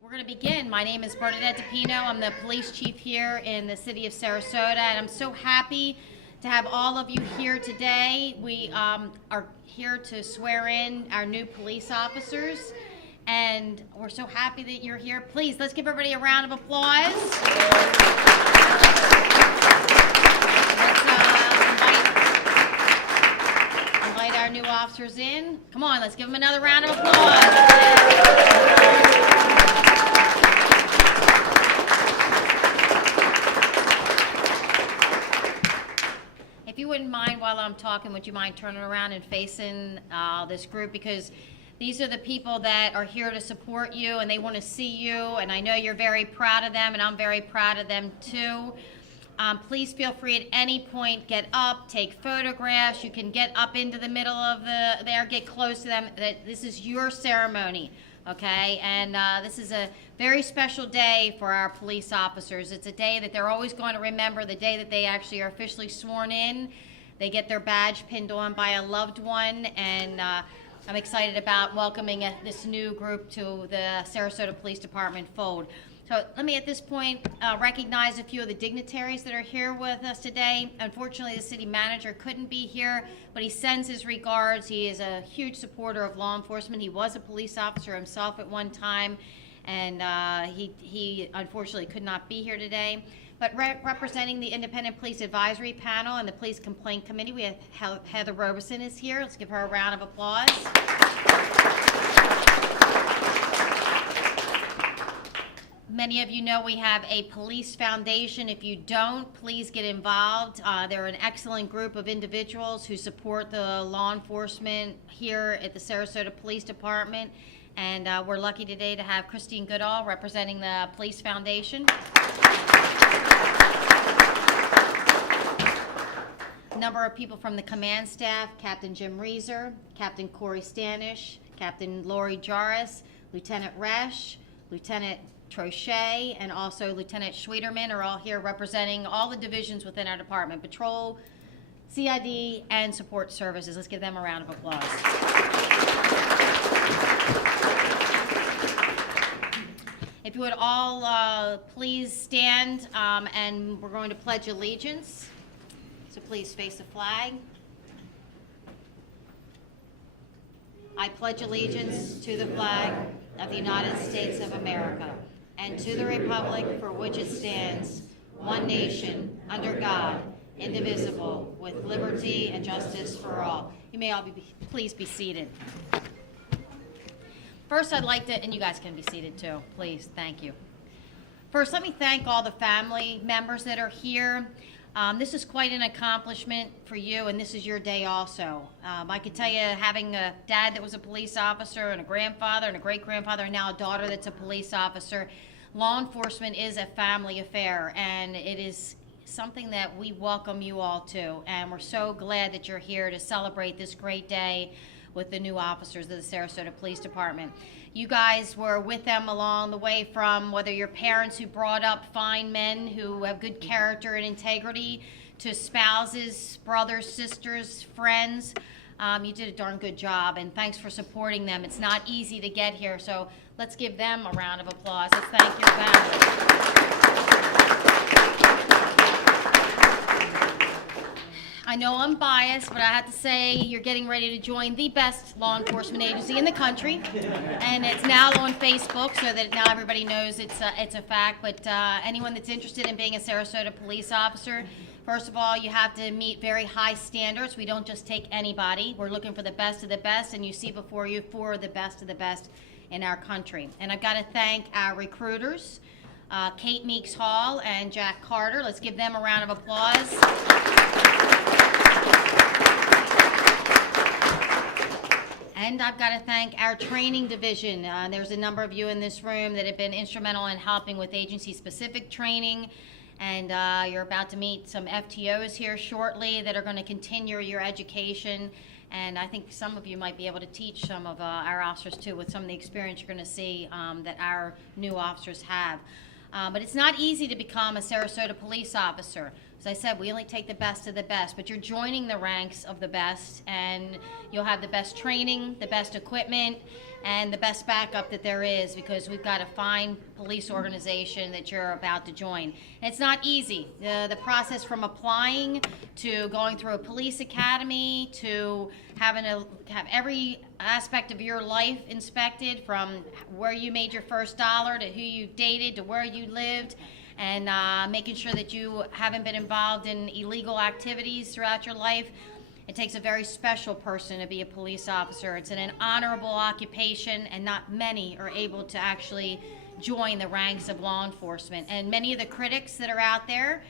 We're going to begin. My name is Bernadette DiPino. I'm the police chief here in the city of Sarasota, and I'm so happy to have all of you here today. We are here to swear in our new police officers, and we're so happy that you're here. Please, let's give everybody a round of applause. Let's invite our new officers in. Come on, let's give them another round of applause. If you wouldn't mind, while I'm talking, would you mind turning around and facing this group? Because these are the people that are here to support you, and they want to see you, and I know you're very proud of them, and I'm very proud of them too. Please feel free at any point, get up, take photographs. You can get up into the middle of there, get close to them. This is your ceremony, okay? And this is a very special day for our police officers. It's a day that they're always going to remember, the day that they actually are officially sworn in. They get their badge pinned on by a loved one, and I'm excited about welcoming this new group to the Sarasota Police Department fold. So let me at this point recognize a few of the dignitaries that are here with us today. Unfortunately, the city manager couldn't be here, but he sends his regards. He is a huge supporter of law enforcement. He was a police officer himself at one time, and he unfortunately could not be here today. But representing the Independent Police Advisory Panel and the Police Complaint Committee, we have Heather Robeson is here. Let's give her a round of applause. Many of you know we have a police foundation. If you don't, please get involved. They're an excellent group of individuals who support the law enforcement here at the Sarasota Police Department. And we're lucky today to have Christine Goodall representing the Police Foundation. A number of people from the command staff: Captain Jim Reeser, Captain Corey Stanish, Captain Lori Jarris, Lieutenant Resch, Lieutenant Trochet, and also Lieutenant Schwederman are all here representing all the divisions within our department: Patrol, CID, and Support Services. Let's give them a round of applause. If you would all please stand, and we're going to pledge allegiance. So please face the flag. I pledge allegiance to the flag of the United States of America and to the republic for which it stands, one nation, under God, indivisible, with liberty and justice for all. You may all please be seated. First, I'd like to, and you guys can be seated too, please, thank you. First, let me thank all the family members that are here. This is quite an accomplishment for you, and this is your day also. I can tell you, having a dad that was a police officer, and a grandfather, and a great-grandfather, and now a daughter that's a police officer, law enforcement is a family affair, and it is something that we welcome you all to, and we're so glad that you're here to celebrate this great day with the new officers of the Sarasota Police Department. You guys were with them along the way, from whether your parents who brought up fine men who have good character and integrity, to spouses, brothers, sisters, friends. You did a darn good job, and thanks for supporting them. It's not easy to get here, so let's give them a round of applause. Let's thank your family. I know I'm biased, but I have to say you're getting ready to join the best law enforcement agency in the country, and it's now on Facebook, so that now everybody knows it's a fact. But anyone that's interested in being a Sarasota police officer, first of all, you have to meet very high standards. We don't just take anybody. We're looking for the best of the best, and you see before you four of the best of the best in our country. And I've got to thank our recruiters, Kate Meeks Hall and Jack Carter. Let's give them a round of applause. And I've got to thank our training division. There's a number of you in this room that have been instrumental in helping with agency-specific training, and you're about to meet some FTOs here shortly that are going to continue your education, and I think some of you might be able to teach some of our officers too with some of the experience you're going to see that our new officers have. But it's not easy to become a Sarasota police officer. As I said, we only take the best of the best, but you're joining the ranks of the best, and you'll have the best training, the best equipment, and the best backup that there is, because we've got a fine police organization that you're about to join. And it's not easy. The process from applying to going through a police academy to having to have every aspect of your life inspected, from where you made your first dollar to who you dated to where you lived, and making sure that you haven't been involved in illegal activities throughout your life. It takes a very special person to be a police officer. It's an honorable occupation, and not many are able to actually join the ranks of law enforcement. And many of the critics that are out there,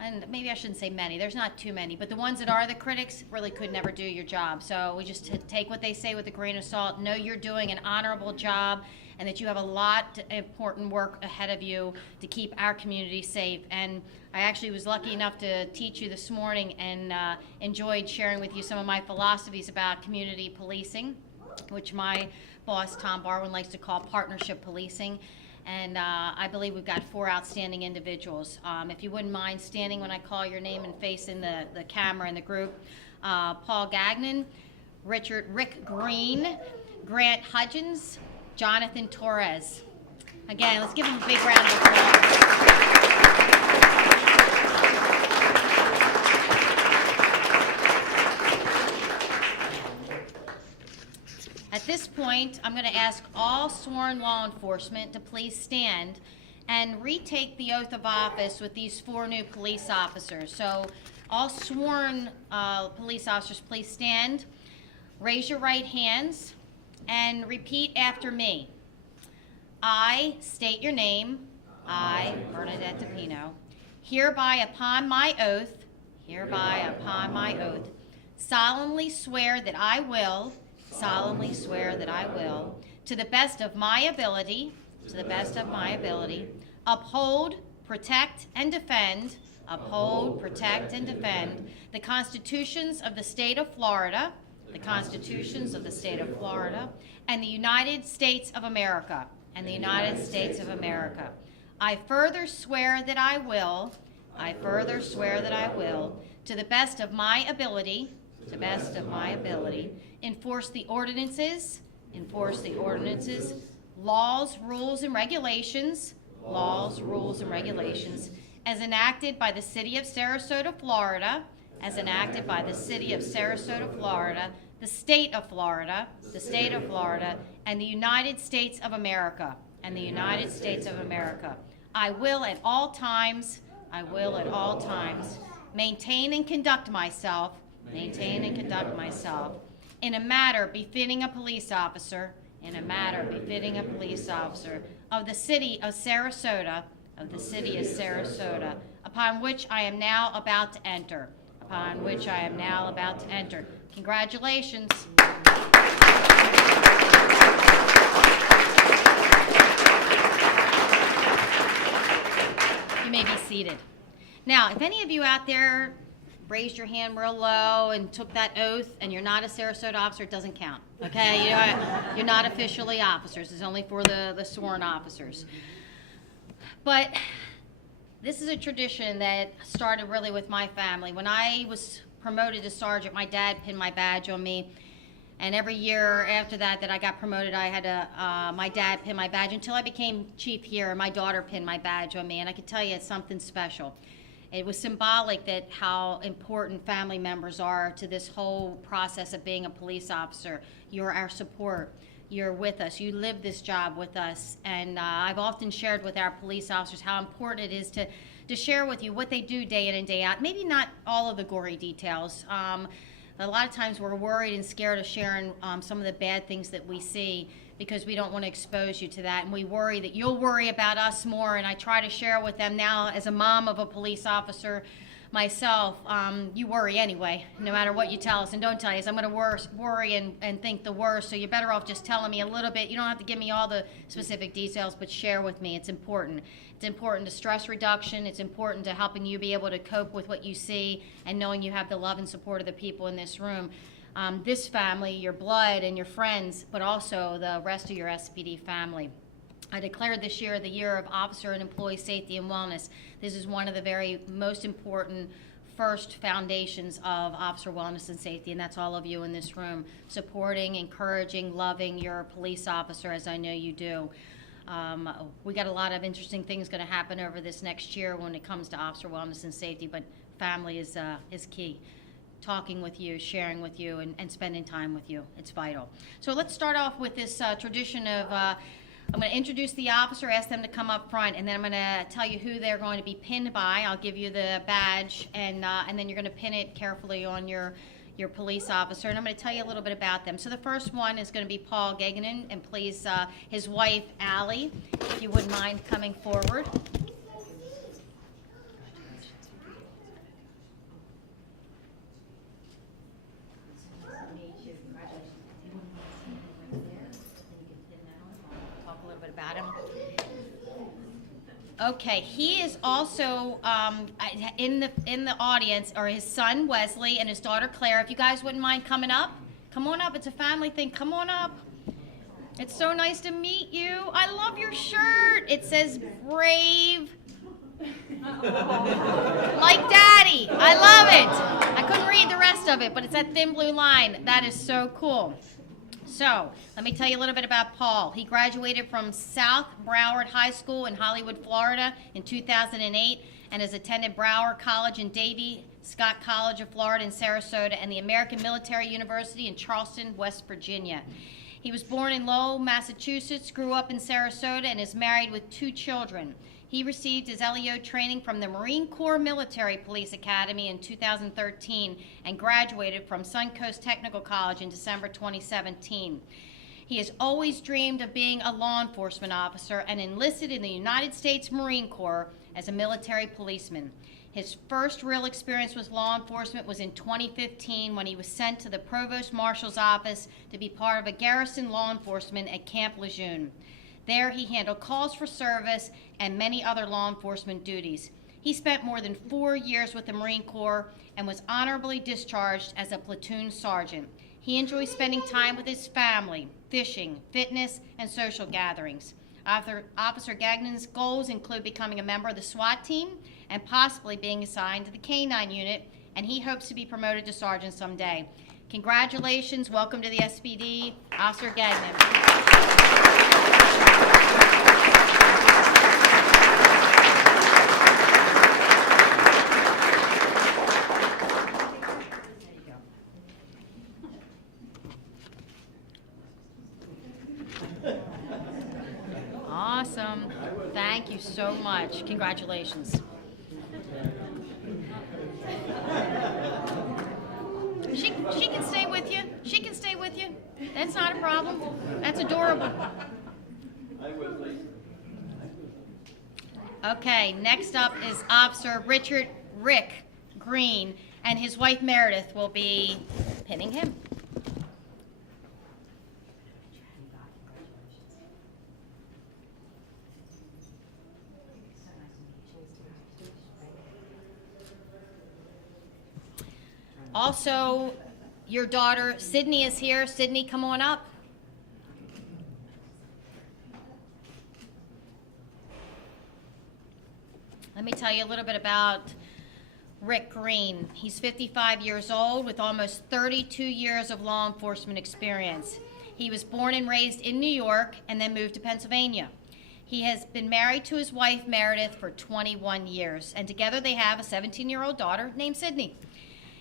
and maybe I shouldn't say many, there's not too many, but the ones that are the critics really could never do your job. So we just take what they say with a grain of salt, know you're doing an honorable job, and that you have a lot of important work ahead of you to keep our community safe. And I actually was lucky enough to teach you this morning, and enjoyed sharing with you some of my philosophies about community policing, which my boss, Tom Barwin, likes to call partnership policing. And I believe we've got 4 outstanding individuals. If you wouldn't mind standing when I call your name and facing the camera in the group. Paul Gagnon, Rick Green, Grant Hudgens, Jonathan Torres. Again, let's give them a big round of applause. At this point, I'm going to ask all sworn law enforcement to please stand and retake the oath of office with these 4 new police officers. So all sworn police officers, please stand, raise your right hands, and repeat after me. I state your name. I, Bernadette DiPino, hereby upon my oath, solemnly swear that I will, to the best of my ability, uphold, protect, and defend the constitutions of the state of Florida, and the United States of America, I further swear that I will, to the best of my ability, enforce the ordinances, laws, rules, and regulations, as enacted by the City of Sarasota, Florida, the State of Florida, and the United States of America, I will at all times, maintain and conduct myself, in a matter befitting a police officer, of the City of Sarasota, upon which I am now about to enter. Congratulations. You may be seated. Now, if any of you out there raised your hand real low and took that oath and you're not a Sarasota officer, it doesn't count, okay? You're not officially officers. It's only for the sworn officers. But this is a tradition that started really with my family. When I was promoted to sergeant, my dad pinned my badge on me. And every year after that I got promoted, I had my dad pin my badge until I became chief here, and my daughter pinned my badge on me. And I can tell you, it's something special. It was symbolic that how important family members are to this whole process of being a police officer. You're our support. You're with us. You live this job with us. And I've often shared with our police officers how important it is to share with you what they do day in and day out. Maybe not all of the gory details. A lot of times we're worried and scared of sharing some of the bad things that we see, because we don't want to expose you to that, and we worry that you'll worry about us more. And I try to share with them now, as a mom of a police officer myself, you worry anyway, no matter what you tell us and don't tell us. I'm going to worry and think the worst, so you're better off just telling me a little bit. You don't have to give me all the specific details, but share with me. It's important. It's important to stress reduction. It's important to helping you be able to cope with what you see, and knowing you have the love and support of the people in this room. This family, your blood and your friends, but also the rest of your SPD family. I declared this year the year of officer and employee safety and wellness. This is one of the very most important first foundations of officer wellness and safety, and that's all of you in this room, supporting, encouraging, loving your police officer, as I know you do. We got a lot of interesting things going to happen over this next year when it comes to officer wellness and safety, but family is key. Talking with you, sharing with you, and spending time with you. It's vital. So let's start off with this tradition of, I'm going to introduce the officer, ask them to come up front, and then I'm going to tell you who they're going to be pinned by. I'll give you the badge, and then you're going to pin it carefully on your police officer, and I'm going to tell you a little bit about them. So the first one is going to be Paul Gagnon, and please, his wife, Allie, if you wouldn't mind coming forward. Talk a little bit about him. Okay, he is also in the audience, or his son Wesley and his daughter Claire. If you guys wouldn't mind coming up, come on up. It's a family thing. Come on up. It's so nice to meet you. I love your shirt. It says brave, like Daddy. I love it. I couldn't read the rest of it, but it's that thin blue line. That is so cool. So, let me tell you a little bit about Paul. He graduated from South Broward High School in Hollywood, Florida in 2008 and has attended Broward College in Davie, Scott College of Florida in Sarasota, and the American Military University in Charleston, West Virginia. He was born in Lowell, Massachusetts, grew up in Sarasota, and is married with 2 children. He received his LEO training from the Marine Corps Military Police Academy in 2013 and graduated from Suncoast Technical College in December 2017. He has always dreamed of being a law enforcement officer and enlisted in the United States Marine Corps as a military policeman. His first real experience with law enforcement was in 2015 when he was sent to the Provost Marshal's office to be part of a garrison law enforcement at Camp Lejeune. There, he handled calls for service and many other law enforcement duties. He spent more than 4 years with the Marine Corps and was honorably discharged as a platoon sergeant. He enjoys spending time with his family, fishing, fitness, and social gatherings. Officer Gagnon's goals include becoming a member of the SWAT team and possibly being assigned to the K-9 unit, and he hopes to be promoted to sergeant someday. Congratulations. Welcome to the SPD, Officer Gagnon. Awesome. Thank you so much. Congratulations. She can stay with you. She can stay with you. That's not a problem. That's adorable. Okay, next up is Officer Rick Green, and his wife Meredith will be pinning him. Also, your daughter Sydney is here. Sydney, come on up. Let me tell you a little bit about Rick Green. He's 55 years old with almost 32 years of law enforcement experience. He was born and raised in New York and then moved to Pennsylvania. He has been married to his wife Meredith for 21 years, and together they have a 17-year-old daughter named Sydney.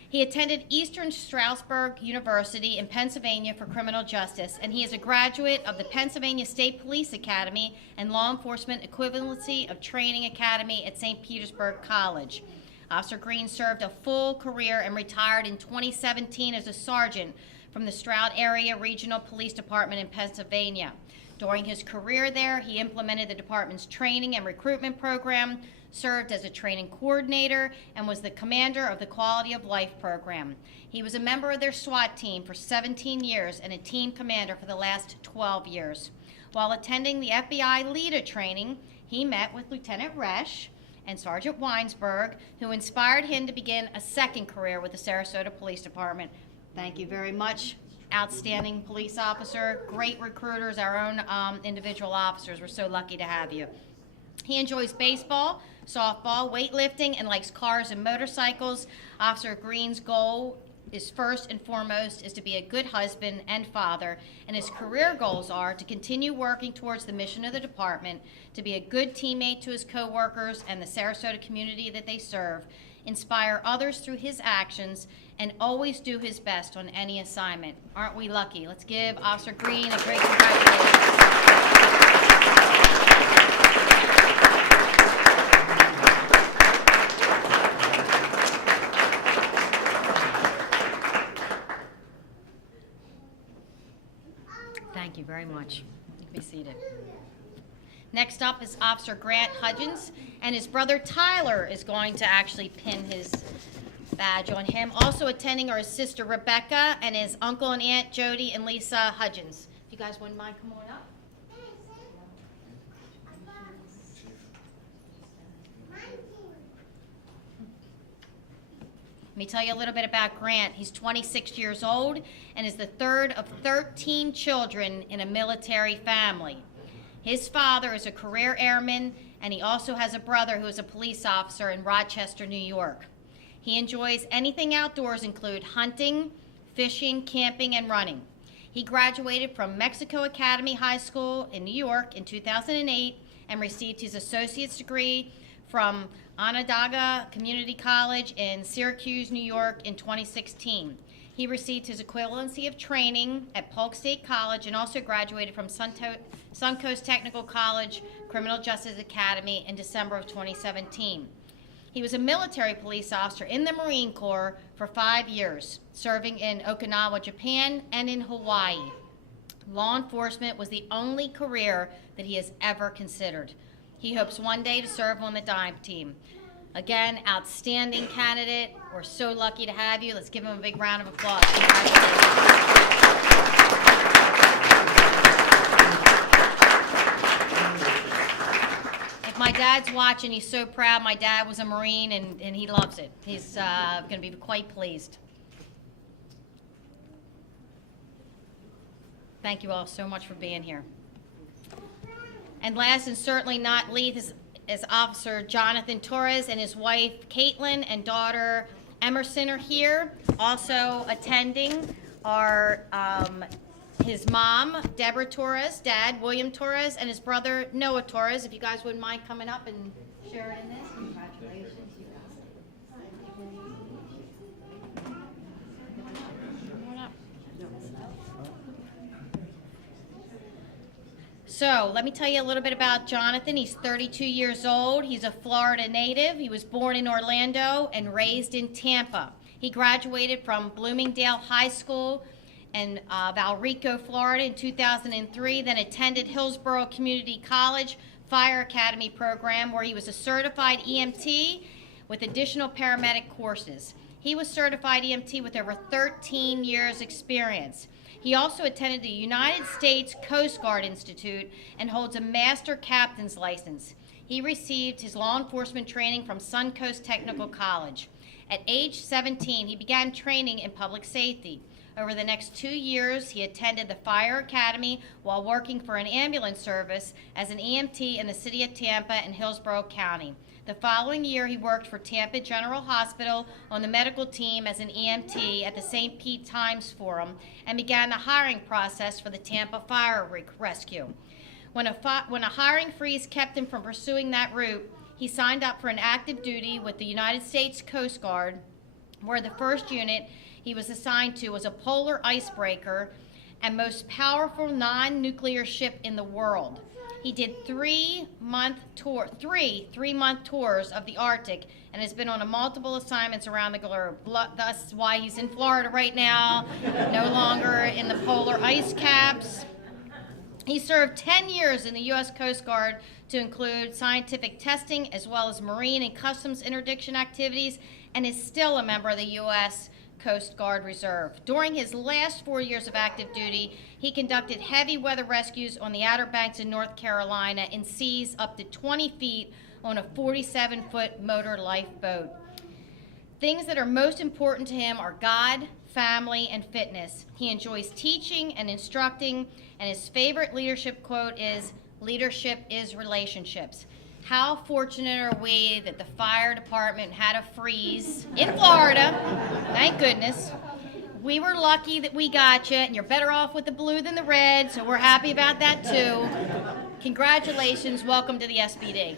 He attended Eastern Stroudsburg University in Pennsylvania for criminal justice, and he is a graduate of the Pennsylvania State Police Academy and Law Enforcement Equivalency of Training Academy at St. Petersburg College. Officer Green served a full career and retired in 2017 as a sergeant from the Stroud Area Regional Police Department in Pennsylvania. During his career there, he implemented the department's training and recruitment program, served as a training coordinator, and was the commander of the Quality of Life program. He was a member of their SWAT team for 17 years and a team commander for the last 12 years. While attending the FBI LEADA training, he met with Lieutenant Resch and Sergeant Weinsberg, who inspired him to begin a second career with the Sarasota Police Department. Thank you very much. Outstanding police officer, great recruiters, our own individual officers. We're so lucky to have you. He enjoys baseball, softball, weightlifting, and likes cars and motorcycles. Officer Green's goal is first and foremost is to be a good husband and father, and his career goals are to continue working towards the mission of the department, to be a good teammate to his coworkers and the Sarasota community that they serve, inspire others through his actions, and always do his best on any assignment. Aren't we lucky? Let's give Officer Green a great congratulations. Thank you very much. You can be seated. Next up is Officer Grant Hudgens, and his brother Tyler is going to actually pin his badge on him. Also attending are his sister Rebecca and his uncle and aunt Jody and Lisa Hudgens. If you guys wouldn't mind, come on up. Let me tell you a little bit about Grant. He's 26 years old and is the third of 13 children in a military family. His father is a career airman, and he also has a brother who is a police officer in Rochester, New York. He enjoys anything outdoors, include hunting, fishing, camping, and running. He graduated from Mexico Academy High School in New York in 2008 and received his associate's degree from Onondaga Community College in Syracuse, New York in 2016. He received his equivalency of training at Polk State College and also graduated from Suncoast Technical College Criminal Justice Academy in December of 2017. He was a military police officer in the Marine Corps for 5 years, serving in Okinawa, Japan, and in Hawaii. Law enforcement was the only career that he has ever considered. He hopes one day to serve on the dime team. Again, outstanding candidate. We're so lucky to have you. Let's give him a big round of applause. If my dad's watching, he's so proud. My dad was a Marine, and he loves it. He's going to be quite pleased. Thank you all so much for being here. And last and certainly not least is Officer Jonathan Torres and his wife Caitlin and daughter Emerson are here. Also attending are his mom, Deborah Torres, dad, William Torres, and his brother, Noah Torres. If you guys wouldn't mind coming up and sharing in this. Congratulations. So let me tell you a little bit about Jonathan. He's 32 years old. He's a Florida native. He was born in Orlando and raised in Tampa. He graduated from Bloomingdale High School in Valrico, Florida in 2003, then attended Hillsborough Community College Fire Academy program where he was a certified EMT with additional paramedic courses. He was certified EMT with over 13 years experience. He also attended the United States Coast Guard Institute and holds a master captain's license. He received his law enforcement training from Suncoast Technical College. At age 17, he began training in public safety. Over the next 2 years, he attended the Fire Academy while working for an ambulance service as an EMT in the city of Tampa and Hillsborough County. The following year, he worked for Tampa General Hospital on the medical team as an EMT at the St. Pete Times Forum and began the hiring process for the Tampa Fire Rescue. When a hiring freeze kept him from pursuing that route, he signed up for an active duty with the United States Coast Guard, where the first unit he was assigned to was a polar icebreaker and most powerful non-nuclear ship in the world. He did three-month tours of the Arctic and has been on multiple assignments around the globe. Thus why he's in Florida right now, no longer in the polar ice caps. He served 10 years in the U.S. Coast Guard to include scientific testing as well as marine and customs interdiction activities, and is still a member of the U.S. Coast Guard Reserve. During his last 4 years of active duty, he conducted heavy weather rescues on the Outer Banks in North Carolina in seas up to 20 feet on a 47-foot motor lifeboat. Things that are most important to him are God, family, and fitness. He enjoys teaching and instructing, and his favorite leadership quote is, "Leadership is relationships." how fortunate are we that the fire department had a freeze in Florida. Thank goodness. We were lucky that we got you, and you're better off with the blue than the red, so we're happy about that too. Congratulations. Welcome to the SPD.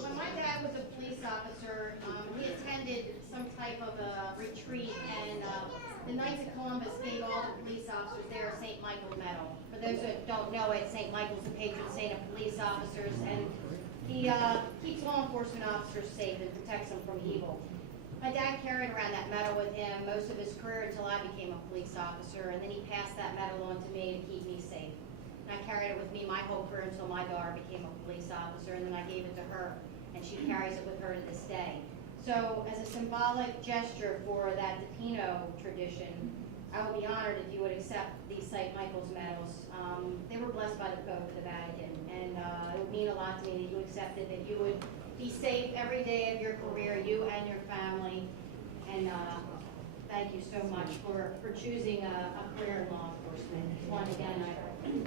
When my dad was a police officer, he attended some type of a retreat, and the Knights of Columbus gave all the police officers there a St. Michael medal. For those that don't know it, St. Michael's the patron saint of police officers, and he keeps law enforcement officers safe and protects them from evil. My dad carried around that medal with him most of his career until I became a police officer, and then he passed that medal on to me to keep me safe. And I carried it with me my whole career until my daughter became a police officer, and then I gave it to her, and she carries it with her to this day. So as a symbolic gesture for that DiPino tradition, I would be honored if you would accept these St. Michael's medals. They were blessed by the Pope of the Vatican, and it would mean a lot to me that you accepted, that you would be safe every day of your career, you and your family. And thank you so much for choosing a career in law enforcement. One, again,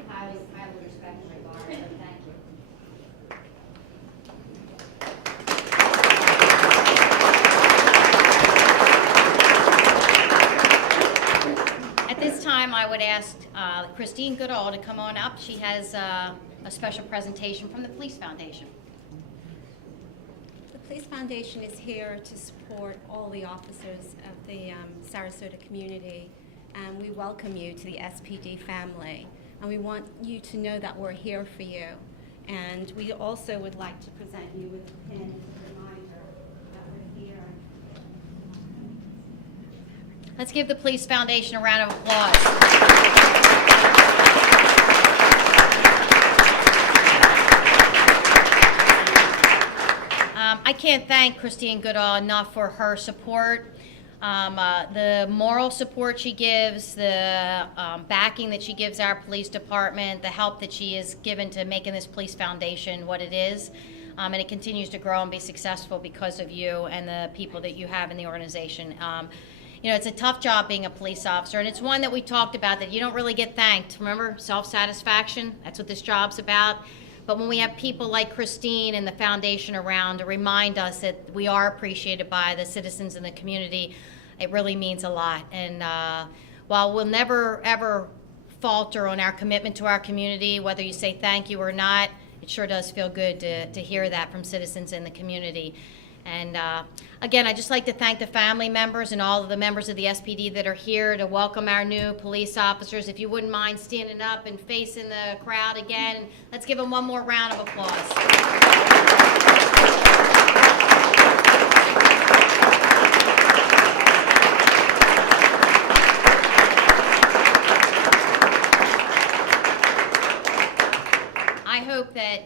I highly respect and regard, so thank you. At this time, I would ask Christine Goodall to come on up. She has a special presentation from the Police Foundation. The Police Foundation is here to support all the officers of the Sarasota community, and we welcome you to the SPD family. And we want you to know that we're here for you. And we also would like to present you with a pin as a reminder that we're here. Let's give the Police Foundation a round of applause. I can't thank Christine Goodall enough for her support, the moral support she gives, the backing that she gives our police department, the help that she has given to making this Police Foundation what it is. And it continues to grow and be successful because of you and the people that you have in the organization. You know, it's a tough job being a police officer, and it's one that we talked about that you don't really get thanked. Remember, self-satisfaction, that's what this job's about. But when we have people like Christine and the foundation around to remind us that we are appreciated by the citizens in the community, it really means a lot. And while we'll never, ever falter on our commitment to our community, whether you say thank you or not, it sure does feel good to hear that from citizens in the community. And again, I'd just like to thank the family members and all of the members of the SPD that are here to welcome our new police officers. If you wouldn't mind standing up and facing the crowd again, let's give them one more round of applause. I hope that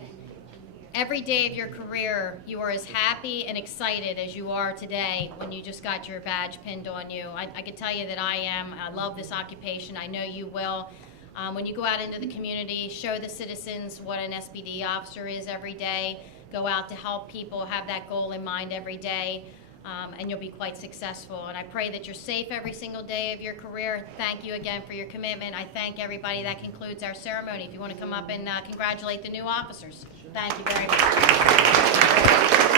every day of your career, you are as happy and excited as you are today when you just got your badge pinned on you. I can tell you that I am. I love this occupation. I know you will. When you go out into the community, show the citizens what an SPD officer is every day. Go out to help people, have that goal in mind every day, and you'll be quite successful. And I pray that you're safe every single day of your career. Thank you again for your commitment. I thank everybody. That concludes our ceremony. If you want to come up and congratulate the new officers. Thank you very much.